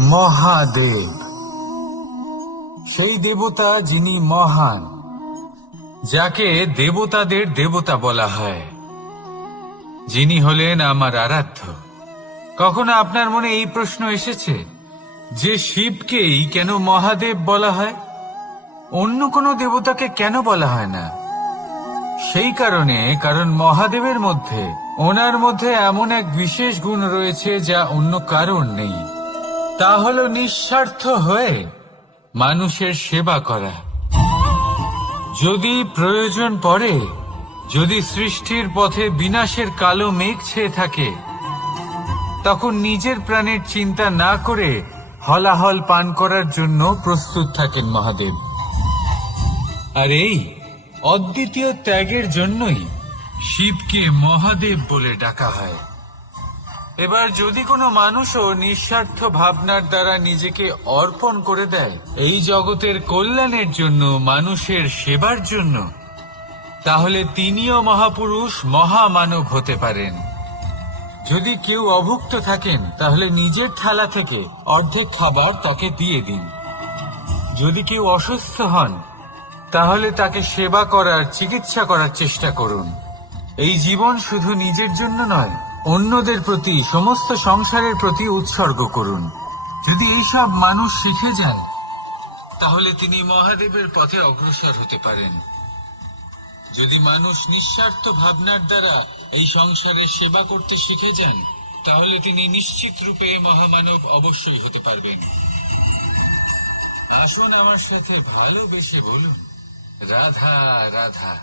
মহাদেব, সেই দেবতা যিনি মহান, যাকে দেবতাদের দেবতা বলা হয়, যিনি হলেন আমার আরাধ্য। কখনো আপনার মনে এই প্রশ্ন এসেছে যে শিবকেই কেন মহাদেব বলা হয়, অন্য কোনো দেবতাকে কেন বলা হয় না? সেই কারণ মহাদেবের মধ্যে, ওনার মধ্যে এমন এক বিশেষ গুণ রয়েছে যা অন্য কারোর নেই। তা হল নিঃস্বার্থ হয়ে মানুষের সেবা করা। যদি প্রয়োজন পড়ে, যদি সৃষ্টির পথে বিনাশের কালো মেঘ ছেয়ে থাকে, তখন নিজের প্রাণের চিন্তা না করে হলাহল পান করার জন্য প্রস্তুত থাকেন মহাদেব। আর এই অদ্বিতীয় ত্যাগের জন্যই শিবকে মহাদেব বলে ডাকা হয়। এবার যদি কোনো মানুষও নিঃস্বার্থ ভাবনার দ্বারা নিজেকে অর্পণ করে দেয় এই জগতের কল্যাণের জন্য, মানুষের সেবার জন্য, তাহলে তিনিও মহাপুরুষ, মহামানব হতে পারেন। যদি কেউ অভুক্ত থাকেন, তাহলে নিজের থালা থেকে অর্ধেক খাবার তাকে দিয়ে দিন। যদি কেউ অসুস্থ হন, তাহলে তাকে সেবা করার, চিকিৎসা করার চেষ্টা করুন। এই জীবন শুধু নিজের জন্য নয়, অন্যদের প্রতি, সমস্ত সংসারের প্রতি উৎসর্গ করুন। যদি এইসব মানুষ শিখে যান, তাহলে তিনি মহাদেবের পথে অগ্রসর হতে পারেন। যদি মানুষ নিঃস্বার্থ ভাবনার দ্বারা এই সংসারের সেবা করতে শিখে যান, তাহলে তিনি নিশ্চিত রূপে মহামানব অবশ্যই হতে পারবেন। আসুন আমার সাথে ভালোবেসে বলুন, রাধা রাধা।